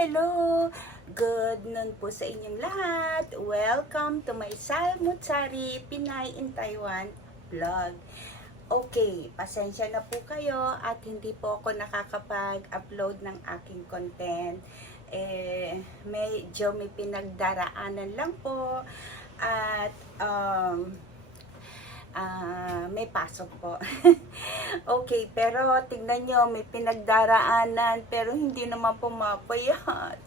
Hello! Good noon po sa inyong lahat. Welcome to my Salmutsari Pinay in Taiwan vlog. Okay, pasensya na po kayo at hindi po ako nakakapag-upload ng aking content. Medyo may pinagdaraanan lang po at may pasok po. Okay, pero tignan nyo, may pinagdaraanan pero hindi naman pumapayat.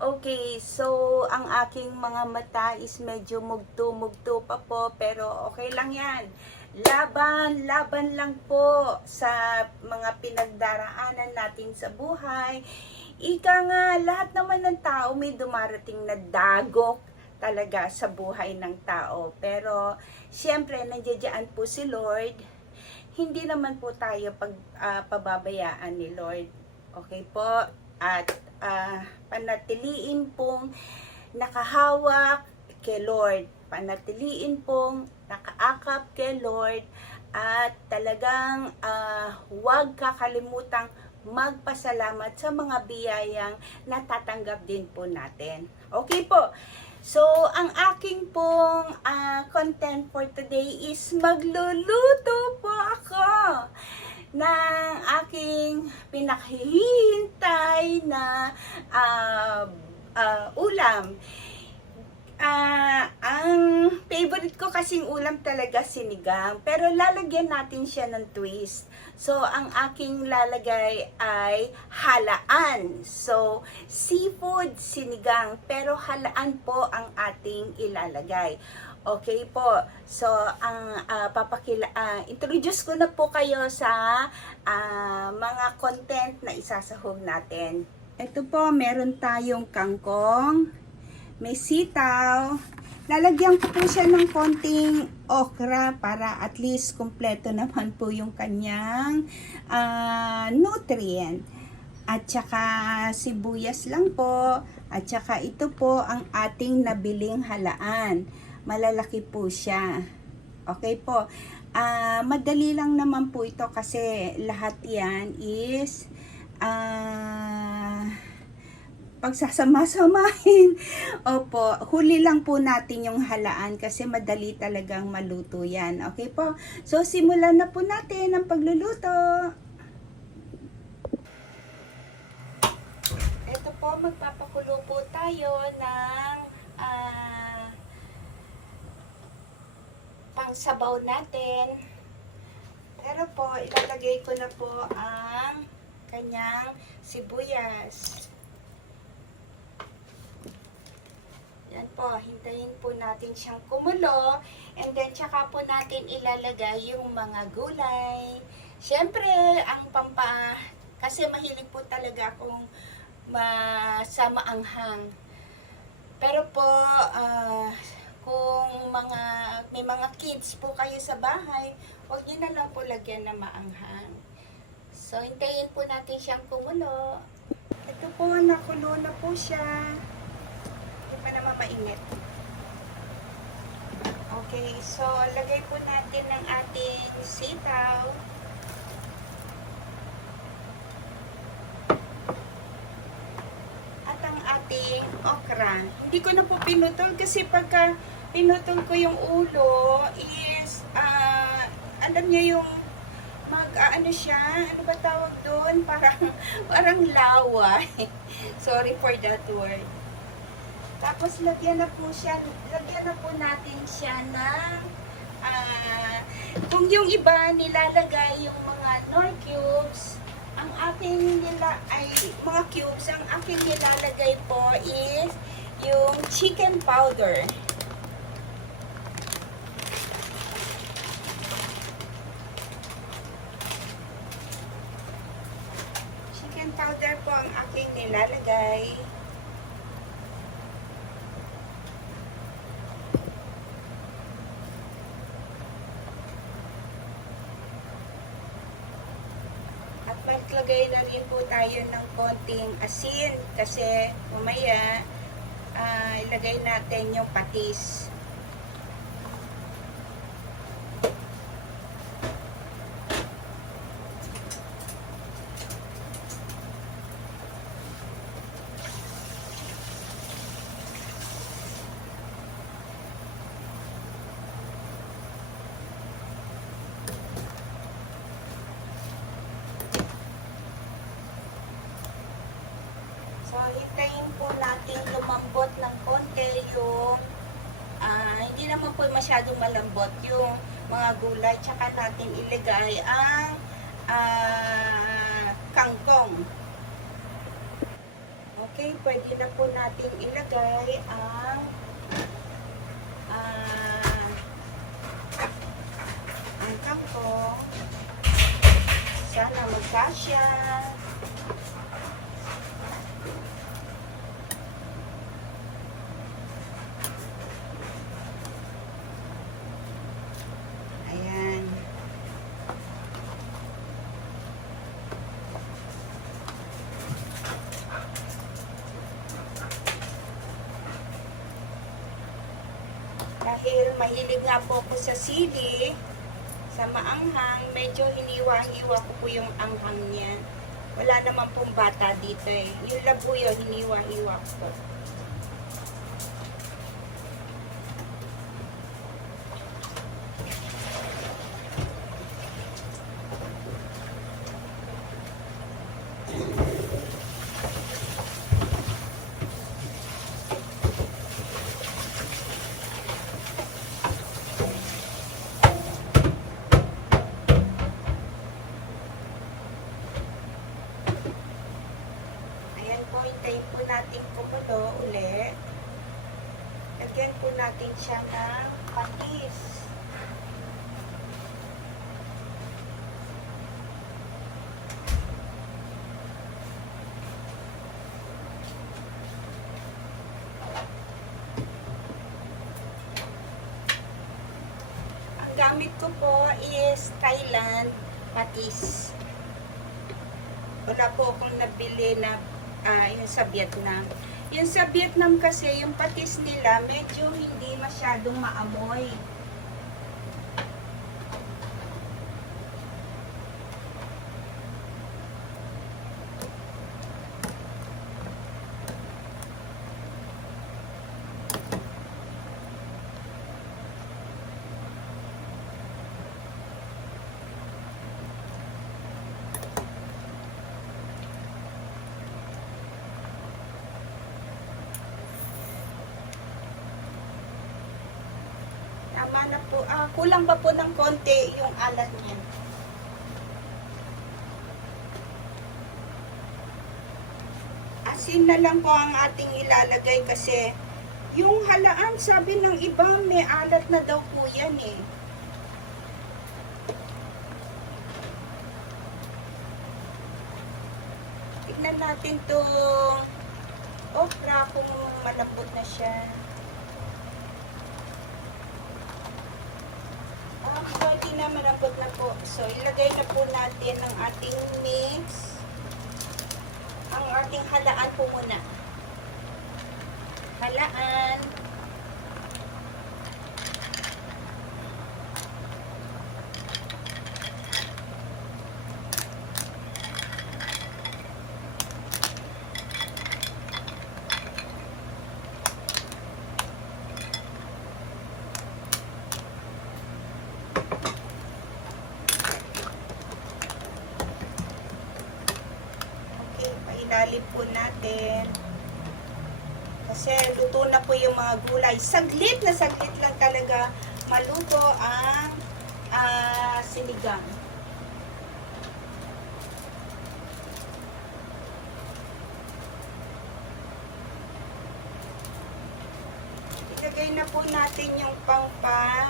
Okay, so ang aking mga mata is medyo mugto-mugto pa po, pero okay lang yan. Laban lang po sa mga pinagdaraanan natin sa buhay. Ika nga, lahat naman ng tao may dumarating na dagok talaga sa buhay ng tao. Pero, siyempre, nandiyan po si Lord. Hindi naman po tayo pababayaan ni Lord. Okay po? At panatiliin pong nakahawak kay Lord. Panatiliin pong nakaakap kay Lord. At talagang huwag kakalimutang magpasalamat sa mga biyayang natatanggap din po natin. Okay po? So, ang aking pong content for today is magluluto po ako ng aking pinaghihintay na ulam. Ang favorite ko kasing ulam talaga sinigang, pero lalagyan natin siya ng twist. So, ang aking lalagay ay halaan. So, seafood sinigang, pero halaan po ang ating ilalagay. Okay po. So, ang introduce ko na po kayo sa mga content na isasahog natin. Ito po, meron tayong kangkong, may sitaw. Lalagyan ko po siya ng konting okra para at least kumpleto naman po yung kanyang nutrient. At saka sibuyas lang po. At saka ito po ang ating nabiling halaan. Malalaki po siya. Okay po. Madali lang naman po ito kasi lahat yan is pagsasama-samahin. Opo, huli lang po natin yung halaan kasi madali talagang maluto yan. Okay po? So, simulan na po natin ang pagluluto. Ito po, magpapakulo po tayo ng pangsabaw natin. Pero po, ilalagay ko na po ang kanyang sibuyas. Yan po, hintayin po natin siyang kumulo. And then, tsaka po natin ilalagay yung mga gulay. Siyempre, kasi mahilig po talaga akong sa maanghang. Pero po, kung may mga kids po kayo sa bahay, huwag nyo na lang po lagyan na maanghang. So, hintayin po natin siyang kumulo. Ito po, nakulo na po siya. Hindi pa naman mainit. Okay, so lagay po natin ng ating sitaw. At ang ating okra. Hindi ko na po pinutol kasi pagka pinutol ko yung ulo is, alam niyo yung ano siya, ano ba tawag doon? Parang lawa. Sorry for that word. Tapos lagyan na po natin siya ng kung yung iba nilalagay yung mga nor cubes, ang aking mga cubes, ang aking nilalagay po is yung chicken powder. Chicken powder po ang aking nilalagay. Maglagay na rin po tayo ng konting asin kasi mamaya ilagay natin yung patis. So, hintayin po natin lumambot ng konti yung hindi naman po masyadong malambot yung mga gulay. Tsaka natin ilagay ang kangkong. Okay, pwede na po natin ilagay ang kangkong. Sana magkasya. Ayan. Dahil mahilig nga po ako sa sili, sa maanghang, medyo hiniwa-hiwa ko po yung anghang niya. Wala naman pong bata dito eh. Yung labuyo, hiniwa-hiwa ko. Hintayin po natin kumulo ulit. Lagyan po natin siya ng patis. Ang gamit ko po is Thailand patis. Wala po akong nabili na yung sa Vietnam. Yung sa Vietnam kasi, yung patis nila, medyo hindi masyadong maamoy. Tama na po. Kulang pa po ng konti yung alat niya. Asin na lang po ang ating ilalagay kasi yung halaan, sabi ng iba, may alat na daw po yan eh. Tignan natin itong okra kung malambot na siya. Pwede na, malambot na po. So, ilagay na po natin ang ating mix. Ang ating halaan po muna. Halaan. Ilalim po natin. Kasi luto na po yung mga gulay. Saglit na saglit lang talaga maluto ang sinigang. Ilagay na po natin yung pangpa-asim.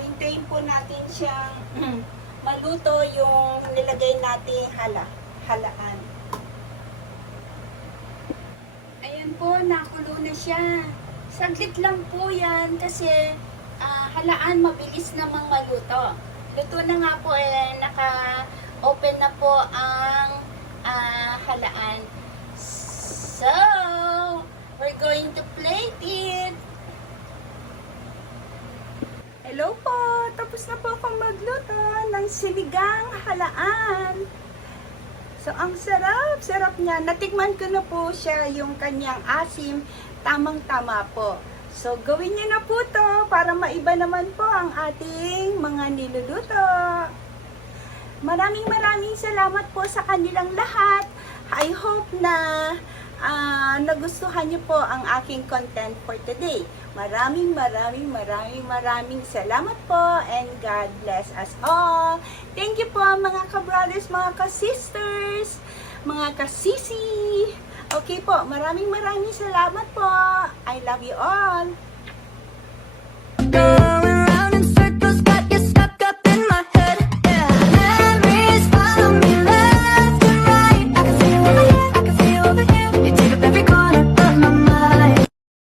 Hintayin po natin siyang maluto yung nilagay nating halaan. Ayan po, nakulo na siya. Saglit lang po yan kasi halaan mabilis namang maluto. Luto na nga po naka-open na po ang halaan. So, we're going to plate it. Hello po! Tapos na po akong magluto ng sinigang halaan. So, ang sarap niya. Natikman ko na po siya yung kanyang asim. Tamang-tama po. So, gawin niyo na po to para maiba naman po ang ating mga niluluto. Maraming salamat po sa kanilang lahat. I hope na nagustuhan niyo po ang aking content for today. Maraming salamat po and God bless us all. Thank you po mga ka-brothers, mga ka-sisters, mga ka-sisi. Okay po, maraming salamat po. I love you all.